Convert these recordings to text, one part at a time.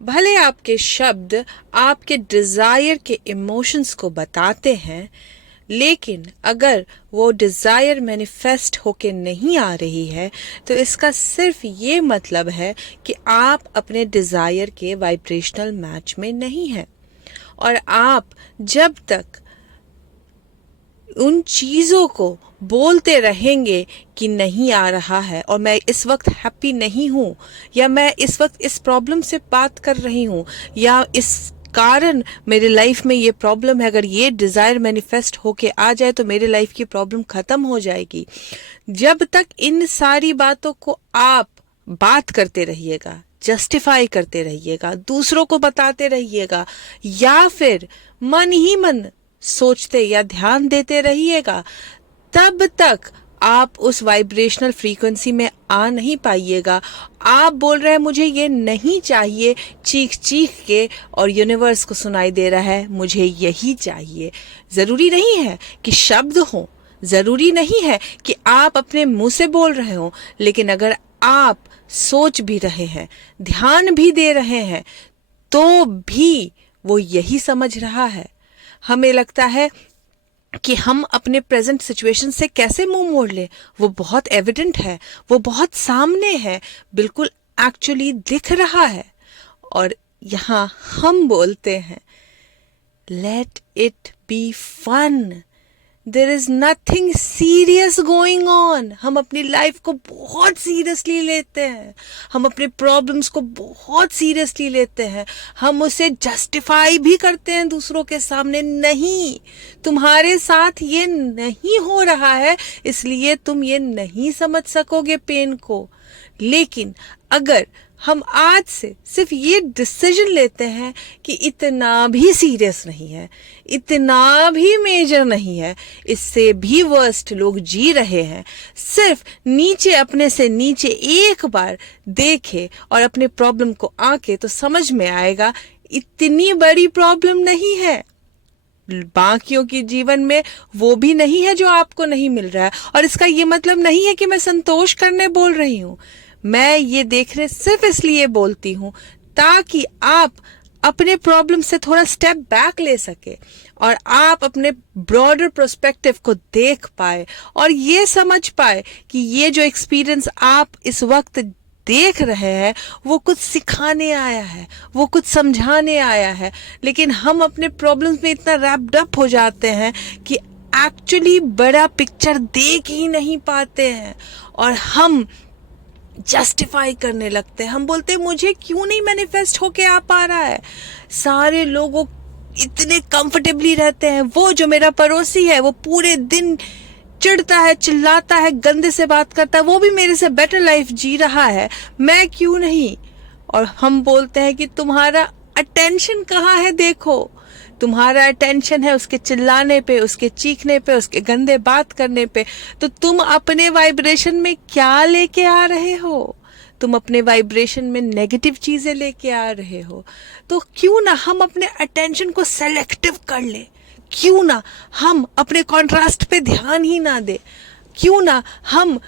भले आपके शब्द आपके डिजायर के इमोशंस को बताते हैं, लेकिन अगर वो डिजायर मैनिफेस्ट होके नहीं आ रही है तो इसका सिर्फ ये मतलब है कि आप अपने डिजायर के वाइब्रेशनल मैच में नहीं हैं। और आप जब तक उन चीज़ों को बोलते रहेंगे कि नहीं आ रहा है, और मैं इस वक्त हैप्पी नहीं हूँ, या मैं इस वक्त इस प्रॉब्लम से बात कर रही हूँ, या इस कारण मेरे लाइफ में ये प्रॉब्लम है, अगर ये डिज़ायर मैनिफेस्ट होके आ जाए तो मेरे लाइफ की प्रॉब्लम ख़त्म हो जाएगी। जब तक इन सारी बातों को आप बात करते रहिएगा, जस्टिफाई करते रहिएगा, दूसरों को बताते रहिएगा, या फिर मन ही मन सोचते या ध्यान देते रहिएगा, तब तक आप उस वाइब्रेशनल फ्रीक्वेंसी में आ नहीं पाइएगा। आप बोल रहे हैं मुझे ये नहीं चाहिए चीख चीख के, और यूनिवर्स को सुनाई दे रहा है मुझे यही चाहिए। ज़रूरी नहीं है कि शब्द हो, ज़रूरी नहीं है कि आप अपने मुंह से बोल रहे हो, लेकिन अगर आप सोच भी रहे हैं, ध्यान भी दे रहे हैं, तो भी वो यही समझ रहा है। हमें लगता है कि हम अपने प्रेजेंट सिचुएशन से कैसे मुंह मोड़ ले, वो बहुत एविडेंट है, वो बहुत सामने है, बिल्कुल एक्चुअली दिख रहा है। और यहाँ हम बोलते हैं let it be fun, there is nothing serious going on. हम अपनी लाइफ को बहुत सीरियसली लेते हैं, हम अपने प्रॉब्लम्स को बहुत सीरियसली लेते हैं, हम उसे जस्टिफाई भी करते हैं दूसरों के सामने। नहीं, तुम्हारे साथ ये नहीं हो रहा है, इसलिए तुम ये नहीं समझ सकोगे पेन को। लेकिन अगर हम आज से सिर्फ ये डिसीजन लेते हैं कि इतना भी सीरियस नहीं है, इतना भी मेजर नहीं है, इससे भी वर्स्ट लोग जी रहे हैं, सिर्फ नीचे अपने से नीचे एक बार देखे और अपने प्रॉब्लम को आके, तो समझ में आएगा इतनी बड़ी प्रॉब्लम नहीं है। बाकियों के जीवन में वो भी नहीं है जो आपको नहीं मिल रहा है। और इसका ये मतलब नहीं है कि मैं संतोष करने बोल रही हूँ, मैं ये देखने सिर्फ इसलिए बोलती हूँ ताकि आप अपने प्रॉब्लम से थोड़ा स्टेप बैक ले सके और आप अपने ब्रॉडर पर्सपेक्टिव को देख पाए और ये समझ पाए कि ये जो एक्सपीरियंस आप इस वक्त देख रहे हैं वो कुछ सिखाने आया है, वो कुछ समझाने आया है। लेकिन हम अपने प्रॉब्लम्स में इतना रैप्ड अप हो जाते हैं कि एक्चुअली बड़ा पिक्चर देख ही नहीं पाते हैं और हम जस्टिफाई करने लगते हैं। हम बोलते हैं मुझे क्यों नहीं मैनिफेस्ट होके आ पा रहा है, सारे लोगों इतने कंफर्टेबली रहते हैं, वो जो मेरा पड़ोसी है वो पूरे दिन चिढ़ता है, चिल्लाता है, गंदे से बात करता है, वो भी मेरे से बेटर लाइफ जी रहा है, मैं क्यों नहीं। और हम बोलते हैं कि तुम्हारा अटेंशन कहाँ है, देखो तुम्हारा अटेंशन है उसके चिल्लाने पे, उसके चीखने पे, उसके गंदे बात करने पे। तो तुम अपने वाइब्रेशन में क्या लेके आ रहे हो? तुम अपने वाइब्रेशन में नेगेटिव चीजें लेके आ रहे हो। तो क्यों ना हम अपने अटेंशन को सेलेक्टिव कर ले, क्यों ना हम अपने कॉन्ट्रास्ट पे ध्यान ही ना दे, क्यों ना हम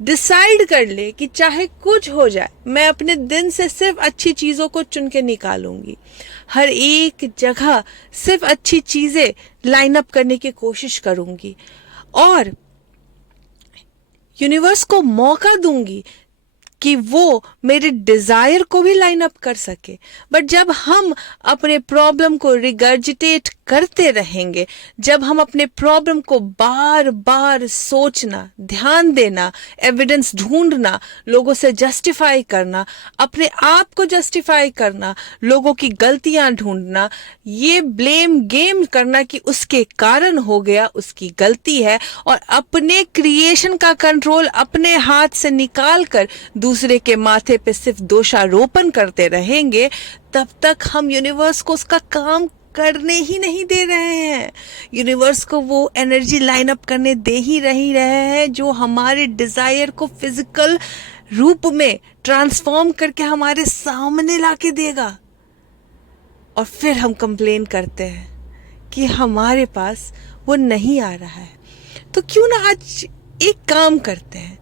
डिसाइड कर ले कि चाहे कुछ हो जाए मैं अपने दिन से सिर्फ अच्छी चीज़ों को चुन के निकालूंगी, हर एक जगह सिर्फ अच्छी चीज़ें लाइन अप करने की कोशिश करूंगी और यूनिवर्स को मौका दूंगी कि वो मेरे डिजायर को भी लाइन अप कर सके। बट जब हम अपने प्रॉब्लम को रिगर्जिटेट करते रहेंगे, जब हम अपने प्रॉब्लम को बार बार सोचना, ध्यान देना, एविडेंस ढूंढना, लोगों से जस्टिफाई करना, अपने आप को जस्टिफाई करना, लोगों की गलतियां ढूंढना, ये ब्लेम गेम करना कि उसके कारण हो गया, उसकी गलती है, और अपने क्रिएशन का कंट्रोल अपने हाथ से निकाल कर दूसरे के माथे पे सिर्फ दोषारोपण करते रहेंगे, तब तक हम यूनिवर्स को उसका काम करने ही नहीं दे रहे हैं। यूनिवर्स को वो एनर्जी लाइन अप करने दे ही नहीं रहे हैं जो हमारे डिजायर को फिजिकल रूप में ट्रांसफॉर्म करके हमारे सामने लाके देगा। और फिर हम कंप्लेन करते हैं कि हमारे पास वो नहीं आ रहा है। तो क्यों ना आज एक काम करते हैं,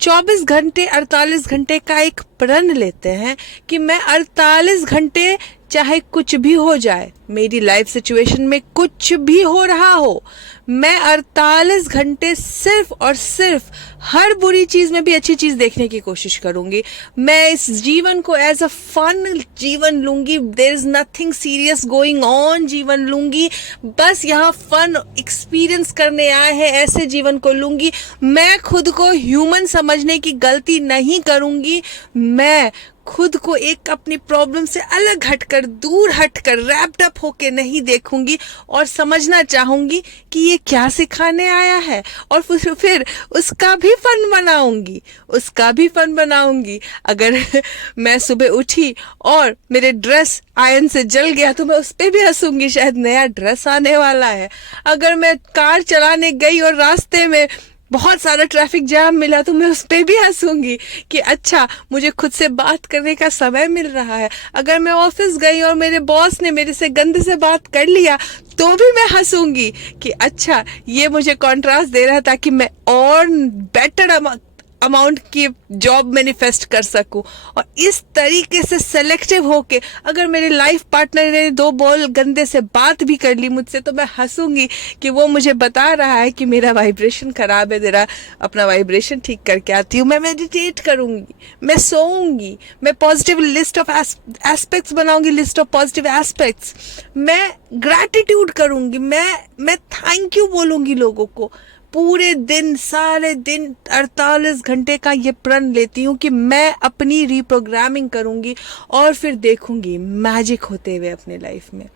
24 घंटे 48 घंटे का एक प्रण लेते हैं कि मैं 48 घंटे चाहे कुछ भी हो जाए, मेरी लाइफ सिचुएशन में कुछ भी हो रहा हो, मैं 48 घंटे सिर्फ और सिर्फ हर बुरी चीज में भी अच्छी चीज देखने की कोशिश करूंगी। मैं इस जीवन को एज अ फन जीवन लूंगी, there is nothing serious going on जीवन लूंगी, बस यहाँ फन एक्सपीरियंस करने आए हैं ऐसे जीवन को लूंगी। मैं खुद को ह्यूमन समझने की गलती नहीं करूंगी, मैं खुद को एक अपनी प्रॉब्लम से अलग हटकर, दूर हटकर, रैप्ड अप होके नहीं देखूंगी और समझना चाहूंगी कि ये क्या सिखाने आया है, और फिर उसका भी फन बनाऊंगी, उसका भी फन बनाऊंगी। अगर मैं सुबह उठी और मेरे ड्रेस आयरन से जल गया तो मैं उस पर भी हंसूंगी, शायद नया ड्रेस आने वाला है। अगर मैं कार चलाने गई और रास्ते में बहुत सारा ट्रैफिक जाम मिला तो मैं उस पर भी हंसूंगी कि अच्छा, मुझे खुद से बात करने का समय मिल रहा है। अगर मैं ऑफिस गई और मेरे बॉस ने मेरे से गंदे से बात कर लिया तो भी मैं हंसूंगी कि अच्छा, ये मुझे कॉन्ट्रास्ट दे रहा है ताकि मैं और बेटर अमाउंट की जॉब मैनिफेस्ट कर सकूं। और इस तरीके से सेलेक्टिव होके अगर मेरे लाइफ पार्टनर ने 2 बोल गंदे से बात भी कर ली मुझसे तो मैं हंसूंगी कि वो मुझे बता रहा है कि मेरा वाइब्रेशन खराब है, जरा अपना वाइब्रेशन ठीक करके आती हूँ। मैं मेडिटेट करूंगी, मैं सोऊंगी, मैं पॉजिटिव लिस्ट ऑफ एस्पेक्ट्स बनाऊंगी, लिस्ट ऑफ पॉजिटिव एस्पेक्ट्स। मैं ग्रैटिट्यूड करूंगी, मैं थैंक यू बोलूंगी लोगों को। पूरे दिन, सारे दिन 48 घंटे का ये प्रण लेती हूँ कि मैं अपनी रीप्रोग्रामिंग करूंगी और फिर देखूंगी मैजिक होते हुए अपने लाइफ में।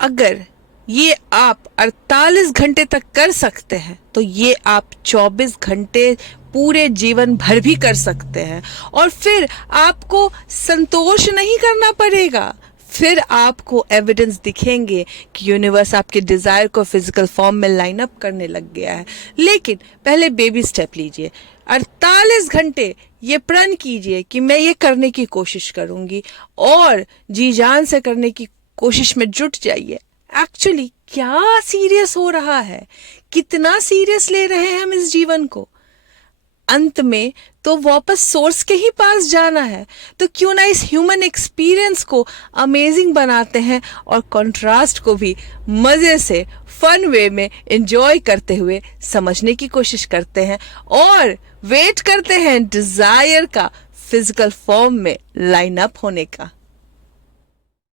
अगर ये आप 48 घंटे तक कर सकते हैं तो ये आप 24 घंटे पूरे जीवन भर भी कर सकते हैं। और फिर आपको संतोष नहीं करना पड़ेगा, फिर आपको एविडेंस दिखेंगे कि यूनिवर्स आपके डिजायर को फिजिकल फॉर्म में लाइन अप करने लग गया है। लेकिन पहले बेबी स्टेप लीजिए, 48 घंटे ये प्रण कीजिए कि मैं ये करने की कोशिश करूंगी और जी जान से करने की कोशिश में जुट जाइए। एक्चुअली क्या सीरियस हो रहा है, कितना सीरियस ले रहे हैं हम इस जीवन को। अंत में तो वापस सोर्स के ही पास जाना है, तो क्यों ना इस ह्यूमन एक्सपीरियंस को अमेजिंग बनाते हैं और कंट्रास्ट को भी मजे से फन वे में एंजॉय करते हुए समझने की कोशिश करते हैं और वेट करते हैं डिजायर का फिजिकल फॉर्म में लाइन अप होने का।